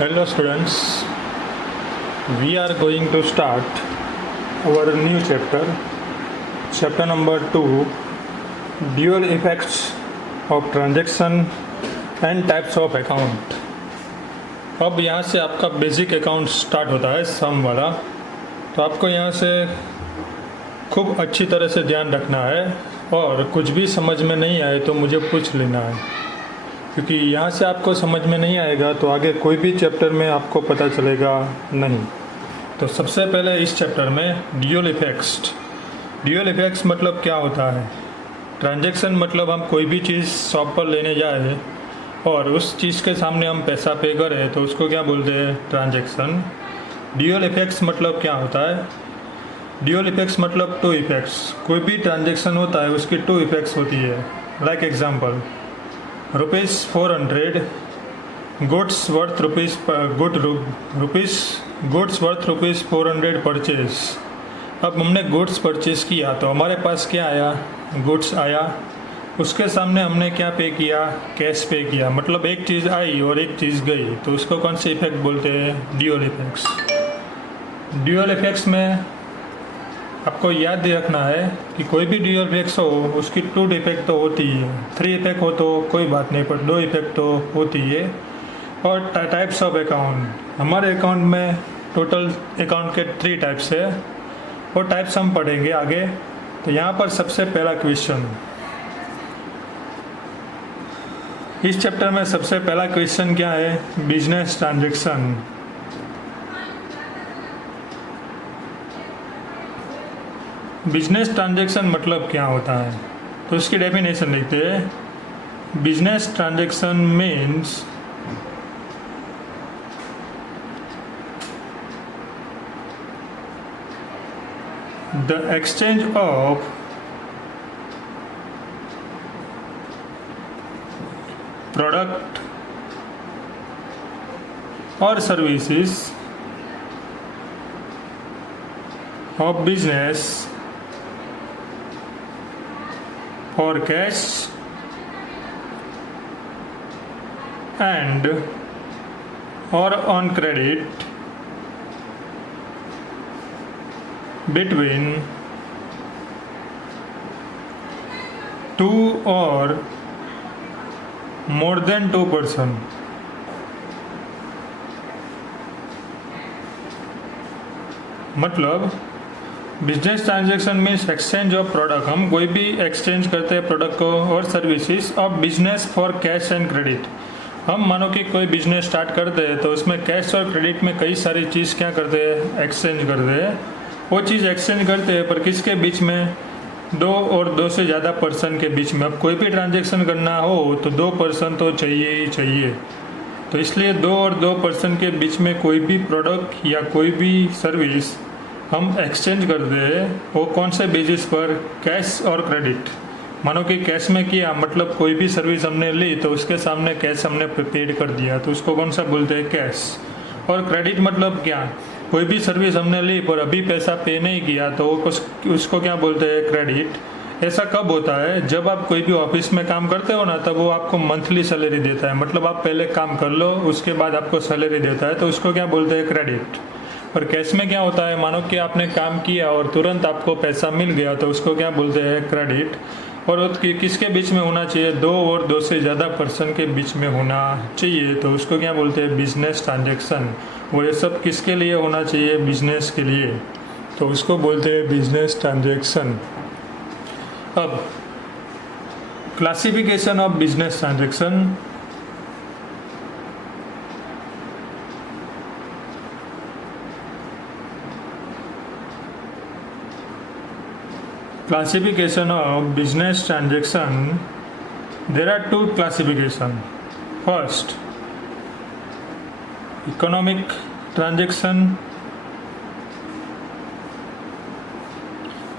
Hello students, we are going to start our new chapter number 2, dual effects of transaction and types of account. अब यहाँ से आपका basic account start होता है सम वाला, तो आपको यहाँ से खूब अच्छी तरह से ध्यान रखना है और कुछ भी समझ में नहीं आए तो मुझे पूछ लेना है, क्योंकि यहाँ से आपको समझ में नहीं आएगा तो आगे कोई भी चैप्टर में आपको पता चलेगा नहीं। तो सबसे पहले इस चैप्टर में ड्यूअल इफेक्ट्स मतलब क्या होता है। ट्रांजैक्शन मतलब हम कोई भी चीज़ शॉप पर लेने जाए और उस चीज़ के सामने हम पैसा पे करें तो उसको क्या बोलते हैं, ट्रांजैक्शन। ड्यूअल इफेक्ट्स मतलब क्या होता है। ड्यूअल इफेक्ट्स मतलब टू इफेक्ट्स, कोई भी ट्रांजैक्शन होता है उसकी टू इफेक्ट्स होती है। Like example, ₹400 goods worth ₹400 purchase. अब हमने गुड्स परचेज किया तो हमारे पास क्या आया, गुड्स आया, उसके सामने हमने क्या पे किया, कैश पे किया। मतलब एक चीज़ आई और एक चीज़ गई, तो उसको कौन से इफेक्ट बोलते हैं, ड्यूअल इफेक्ट्स। ड्यूअल इफेक्ट्स में आपको याद रखना है कि कोई भी ड्यूअल इफेक्ट्स हो उसकी टू इफेक्ट तो होती है, 3 इफेक्ट हो तो कोई बात नहीं, पर 2 इफेक्ट तो होती है। और टाइप्स ऑफ अकाउंट, हमारे अकाउंट में टोटल अकाउंट के 3 टाइप्स है, वो टाइप्स हम पढ़ेंगे आगे। तो यहाँ पर सबसे पहला क्वेश्चन, इस चैप्टर में सबसे पहला क्वेश्चन क्या है, बिजनेस ट्रांजैक्शन। बिजनेस ट्रांजैक्शन मतलब क्या होता है, तो इसकी डेफिनेशन लिखते हैं। Business transaction means the exchange of product और services of business for cash and or on credit between 2 or more than 2 person। मतलब business transaction means exchange of product, हम कोई भी एक्सचेंज करते हैं प्रोडक्ट को, और services of business for cash and credit. हम मानो कि कोई बिजनेस स्टार्ट करते हैं तो उसमें कैश और क्रेडिट में कई सारी चीज़ क्या करते हैं, एक्सचेंज करते हैं। वो चीज़ एक्सचेंज करते हैं, पर किसके बीच में, 2 और 2 से ज़्यादा पर्सन के बीच में। अब कोई भी ट्रांजेक्शन करना हो तो 2 पर्सन तो चाहिए ही चाहिए, तो इसलिए 2 और 2 पर्सन के बीच में कोई भी प्रोडक्ट या कोई भी सर्विस हम एक्सचेंज करते हैं, वो कौन से बेसिस पर, कैश और क्रेडिट। मानो कि कैश में किया, मतलब कोई भी सर्विस हमने ली तो उसके सामने कैश हमने पेड कर दिया, तो उसको कौन सा बोलते हैं, कैश। और क्रेडिट मतलब क्या, कोई भी सर्विस हमने ली पर अभी पैसा पे नहीं किया तो उसको क्या बोलते हैं, क्रेडिट। ऐसा कब होता है, जब आप कोई भी ऑफिस में काम करते हो ना, तब वो आपको मंथली सैलरी देता है। मतलब आप पहले काम कर लो, उसके बाद आपको सैलरी देता है, तो उसको क्या बोलते हैं, क्रेडिट। और कैश में क्या होता है, मानो कि आपने काम किया और तुरंत आपको पैसा मिल गया, तो उसको क्या बोलते हैं, क्रेडिट। और वो किसके बीच में होना चाहिए, 2 और 2 से ज़्यादा पर्सन के बीच में होना चाहिए, तो उसको क्या बोलते हैं, बिजनेस ट्रांजैक्शन। वो ये सब किसके लिए होना चाहिए, बिजनेस के लिए, तो उसको बोलते हैं बिजनेस ट्रांजैक्शन। अब classification of business transaction. Classification of business transaction, there are 2 classification. First, economic transaction,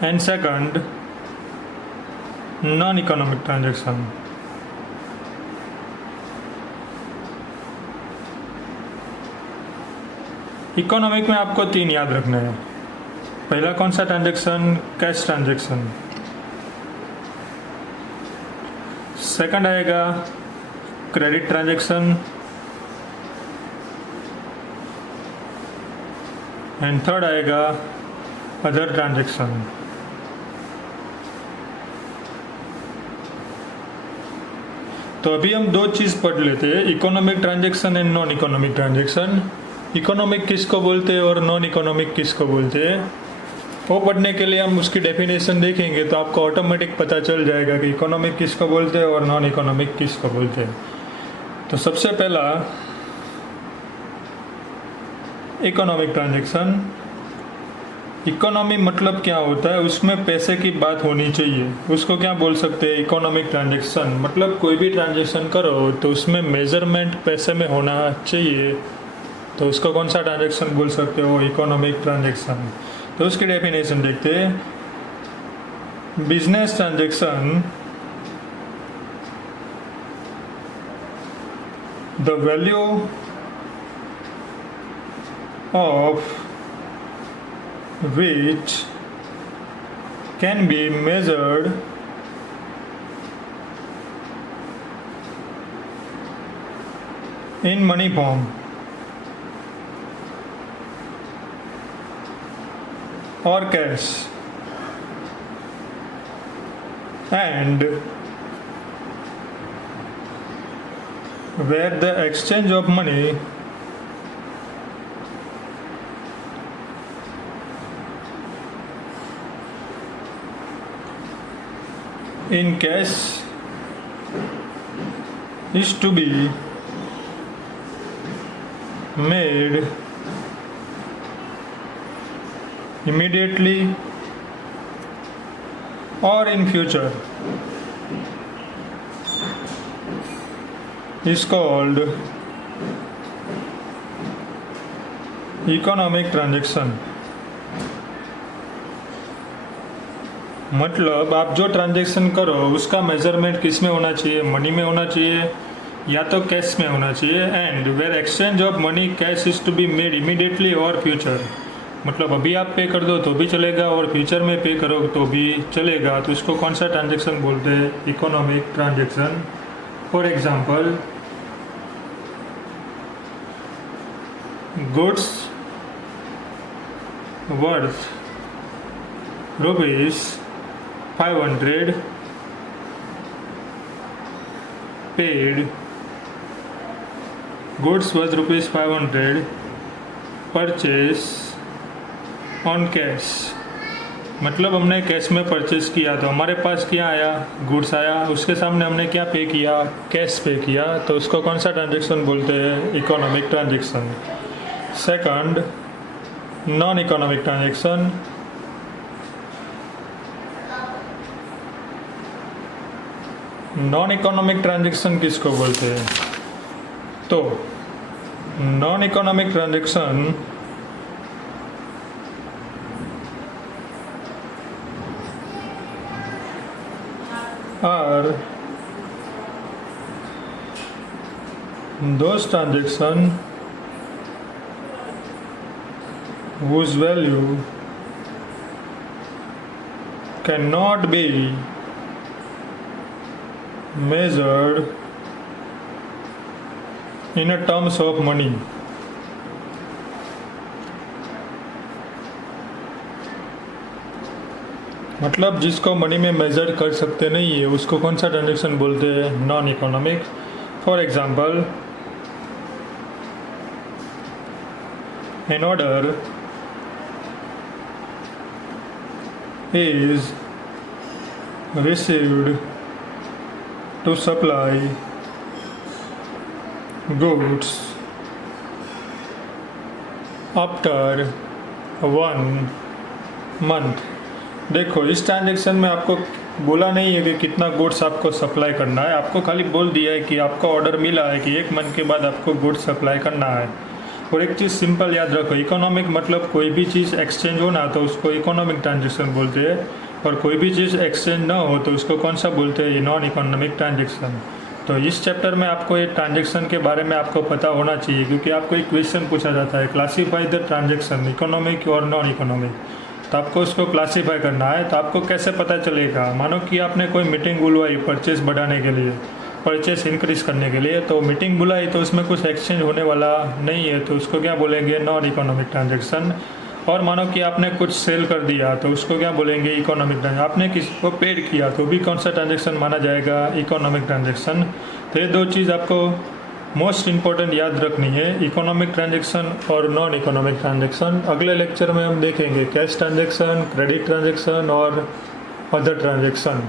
and second, non-economic transaction. Economic में आपको 3 याद रखने हैं। पहला कौन सा ट्रांजैक्शन, कैश ट्रांजैक्शन। सेकंड आएगा क्रेडिट ट्रांजैक्शन, एंड थर्ड आएगा अदर ट्रांजेक्शन। तो अभी हम दो चीज़ पढ़ लेते हैं, economic transaction and non economic transaction. Economic किसको बोलते हैं और नॉन इकोनॉमिक किसको बोलते हैं, वो पढ़ने के लिए हम उसकी डेफिनेशन देखेंगे तो आपको ऑटोमेटिक पता चल जाएगा कि इकोनॉमिक किसको बोलते हैं और नॉन इकोनॉमिक किसको बोलते हैं। तो सबसे पहला इकोनॉमिक ट्रांजेक्शन। इकोनॉमी मतलब क्या होता है, उसमें पैसे की बात होनी चाहिए, उसको क्या बोल सकते हैं, इकोनॉमिक ट्रांजेक्शन। मतलब कोई भी ट्रांजेक्शन करो तो उसमें मेजरमेंट पैसे में होना चाहिए, तो उसको कौन सा ट्रांजेक्शन बोल सकते हो, इकोनॉमिक ट्रांजेक्शन। तो उसकी डेफिनेशन देखते हैं। Business transaction, the value of which can be measured in money form or cash, and where the exchange of money in cash is to be made immediately or in future is called economic transaction। मतलब आप जो transaction करो उसका measurement किस में होना चाहिए, money में होना चाहिए या तो कैश में होना चाहिए। And where exchange of money cash is to be made immediately और फ्यूचर, मतलब अभी आप पे कर दो तो भी चलेगा और फ्यूचर में पे करो तो भी चलेगा, तो इसको कौन सा ट्रांजेक्शन बोलते हैं, economic transaction. For example, goods worth ₹500 paid, goods worth ₹500 purchase on cash। मतलब हमने कैश में परचेस किया तो हमारे पास क्या आया, गुड्स आया, उसके सामने हमने क्या पे किया, कैश पे किया, तो उसको कौन सा ट्रांजेक्शन बोलते हैं, economic transaction. Second, non economic transaction. Non economic transaction किसको बोलते हैं, तो non economic transaction are those transaction whose value cannot be measured in a terms of money। मतलब जिसको मनी में मेजर कर सकते नहीं है उसको कौन सा ट्रांजेक्शन बोलते हैं, non economic. For example, an order is received to supply goods after 1 month। देखो इस ट्रांजेक्शन में आपको बोला नहीं है कि कितना गुड्स आपको सप्लाई करना है, आपको खाली बोल दिया है कि आपको ऑर्डर मिला है कि 1 मंथ के बाद आपको गुड्स सप्लाई करना है। और एक चीज़ सिंपल याद रखो, इकोनॉमिक मतलब कोई भी चीज़ एक्सचेंज हो ना तो उसको इकोनॉमिक ट्रांजेक्शन बोलते हैं, और कोई भी चीज़ एक्सचेंज ना हो तो उसको कौन सा बोलते हैं, नॉन इकोनॉमिक ट्रांजेक्शन। तो इस चैप्टर में आपको ये ट्रांजेक्शन के बारे में आपको पता होना चाहिए, क्योंकि आपको एक क्वेश्चन पूछा जाता है, क्लासीफाई द ट्रांजेक्शन इकोनॉमिक और नॉन इकोनॉमिक, तो आपको उसको क्लासीफाई करना है। तो आपको कैसे पता चलेगा, मानो कि आपने कोई मीटिंग बुलवाई परचेस बढ़ाने के लिए, परचेस इंक्रीज करने के लिए, तो मीटिंग बुलाई तो उसमें कुछ एक्सचेंज होने वाला नहीं है, तो उसको क्या बोलेंगे, नॉन इकोनॉमिक ट्रांजेक्शन। और मानो कि आपने कुछ सेल कर दिया तो उसको क्या बोलेंगे, इकोनॉमिक ट्रांजेक्शन। आपने किसी को पेड किया तो भी कौन सा ट्रांजेक्शन माना जाएगा, इकोनॉमिक ट्रांजेक्शन। तो ये दो चीज़ आपको मोस्ट इम्पॉर्टेंट याद रखनी है, इकोनॉमिक ट्रांजेक्शन और नॉन इकोनॉमिक ट्रांजेक्शन। अगले लेक्चर में हम देखेंगे कैश ट्रांजेक्शन, क्रेडिट ट्रांजेक्शन और अदर ट्रांजेक्शन।